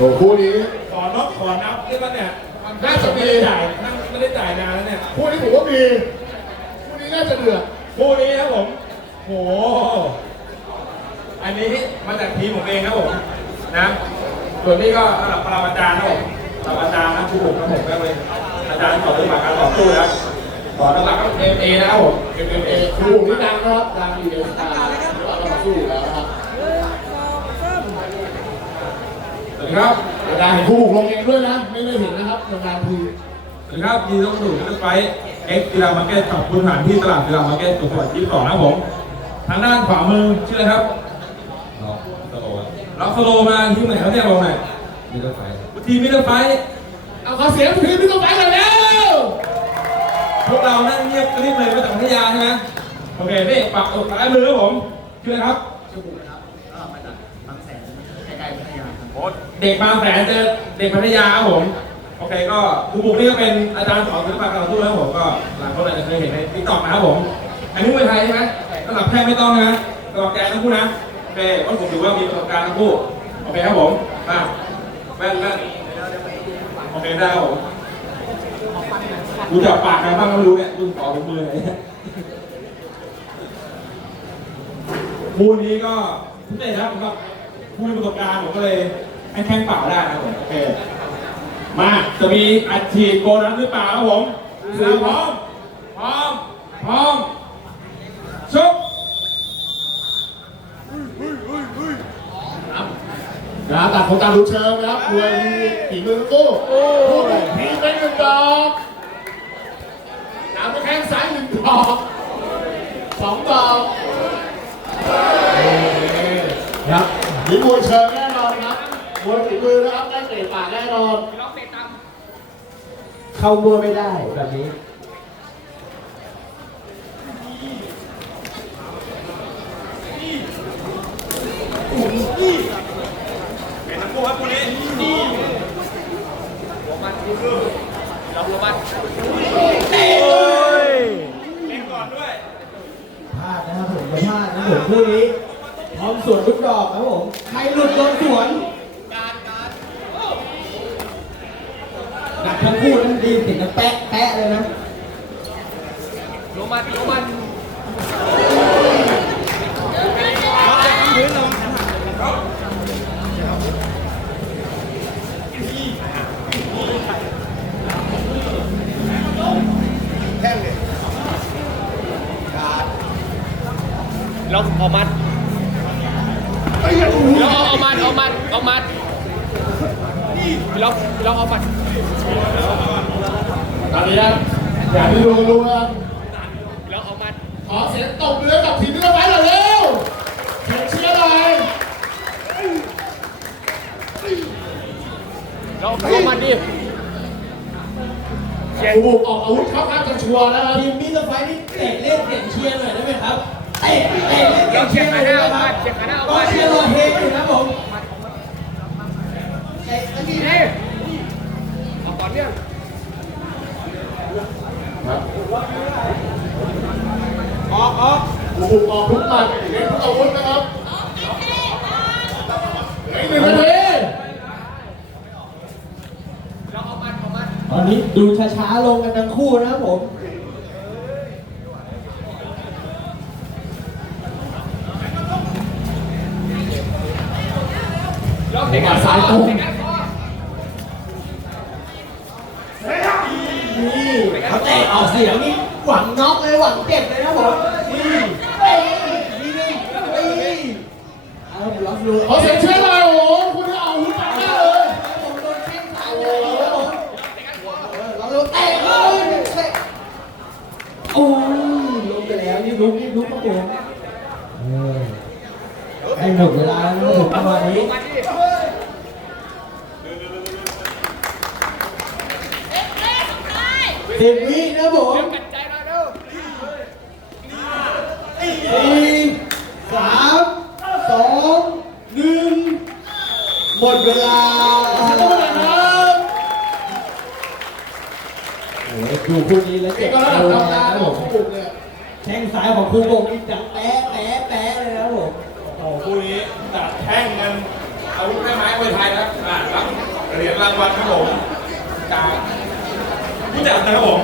โอ้คู่นี้ ขอนับขอนับได้ปะเนี่ยน่าจะมี ไม่ได้จ่ายนั่งไม่ได้จ่ายนานแล้วเนี่ยคู่นี้ผมว่ามีคู่นี้น่าจะเดือดคู่นี้ครับผมโหอันนี้มาจากทีมผมเองครับผมนะส่วนนี้ก็ระดับปรมาจารย์ครับผมปรมาจารย์นะผู้บุกครับผมก็เป็นอาจารย์สอนเรื่องการต่อสู้นะสอนหลักๆก็เอ็มเอนะครับผมเอ็มเอคู่นี้ดังนะครับดังอยู่ในสตาร์เราเราสู้อยู่แล้ว นะครับสวัสดีครับแต่ได้เห็นคู่บุกลงเองด้วยนะ ไม่ได้เห็นนะครับนานๆทีสวัสดีครับยินดีต้อนรับสู่รถไฟเอ็กซ์กีฬามาร์เก็ตกับคุณฐานที่ตลาดกีฬามาร์เก็ตสุขสวัสดิ์ยี่สิบสองนะครับผมทางด้านขวามือชื่ออะไรครับล็อกตลอดรับสโลมาที่ไหนครับเนี่ยบอกหน่อยมิดเดิลไฟทีมมิดเดิลไฟท์เอาขอเสียงทีมพี่ต้องไปหน่อยแล้วพวกเรานั่งเงียบกริบเลยมาจากพัทยาใช่ไหมโอเคนี่ปักอกซ้ายมือครับผมชื่ออะไรครับชื่อบุ๋มนะครับก็มาจากบางแสนใกล้ ๆพัทยาครับโอ้เด็กบางแสนเจอเด็กพัทยาครับผม โอเคก็ครูบุกนี่ก็เป็นอาจารย์สอนศิลปะการต่อสู้นะครับผมก็หลายคนอาจจะเคยเห็นในทิกตอกนะครับผม อันนี้มวยไทยใช่ไหมสำหรับแพทย์ไม่ต้องนะสำหรับแกทั้งคู่นะ โอเคเพราะผมถือว่ามีประสบการณ์ทั้งคู่ โอเคครับผมมาแว่นแว่นโอเคได้ครับผมกูจับปากใครบ้างก็ไม่รู้เนี่ยกูต่อผมมือไหนเนี่ยคู่นี้ก็พิเศษนะครับผมก็ ผู้มีประสบการณ์ผมก็เลยให้แข้งเปล่าได้นะครับผมโอเคมาจะมีอัดฉีดโกนั้นหรือเปล่าครับผมสื่อพร้อมพร้อมพร้อมชุบนะต่างคนต่างรู้เชิงนะครับมวยมีฝีมือทั้งคู่คู่หนึ่งทีมเป็นหนึ่งดอกน้ำไปแข้งซ้ายหนึ่งดอกสองดอกครับ มีมวยเชิงแน่นอนครับมวยฝีมือนะครับได้เตะปากแน่นอนเข้ามัวไม่ได้แบบนี้เป็นทั้งคู่ครับคู่นี้หัวมันคือเราหัวมันเล่นก่อนด้วยพลาดนะครับผมอย่าพลาดนะผมคู่นี้พร้อม สวนทุกดอกครับผม ใครหลุดโดนสวนหนักทั้งคู่นะดีติดกันแปะแปะเลยนะเราเอามัดเราเอาเอามัดเอามัดเอามัด เราเราเอามัดตอนนี้นะอย่างที่ดูดูนะเราเอามัดขอเสียงตบมือกับทีมที่เราไปหน่อยเร็วเสียงเชียร์หน่อยเราเอามัดดิกูบุกออกอาวุธเข้าข้างกันชัวร์นะครับทีมมิสเตอร์ไฟท์นี่เตะเล่นเสียงเชียร์หน่อยได้ไหมครับเตะเตะเล่นเสียงเชียร์หน่อยได้ไหมครับเชียร์ขาหน้าเอาก็มัดเชียร์รอเฮอยู่นะผมเตะอันนี้ นี่เอาต่อเนื่อง ออกออกกู บุกออกทุกหมัดเน้นทุกอาวุธนะครับเหลืออีกหนึ่งนาทีเราเอามัดเอามัดตอนนี้ดูช้าๆลงกันทั้งคู่นะครับผมเราเตะกันสายตรงเตะกันคอนี่เขาเตะออกเสียงนี่หวังน็อกเลยหวังเจ็บเลยนะผมนี่เอ้ยนี่นี่เอ้ยเอาผม รับรู้ขอเสียงเชียร์หน่อยโอ้โหคุณเอาอาวุธมาหน้าเลยผมโดนแข้งซ้ายเลยรับราเราเตะเลยเตะโอ้ยลงไปแล้วนี่ลุกนี่ลุกครับผมให้หมดเวลาแล้วถึงประมาณนี้สิบวินะผม หมดเวลาครับโอ้ยดูคู่นี้แล้วเจ็บเอวเลยนะครับผมถูกนี่แทงซ้ายของคู่บงนี่จับแป๊ะแป๊ะแป๊ะเลยนะครับผมโอ้คู่นี้ตัดแท่งกันอาวุธแม่ไม้มวยไทยนะครับอ่ารับเหรียญรางวัลครับผมจากผู้จัดนะครับผม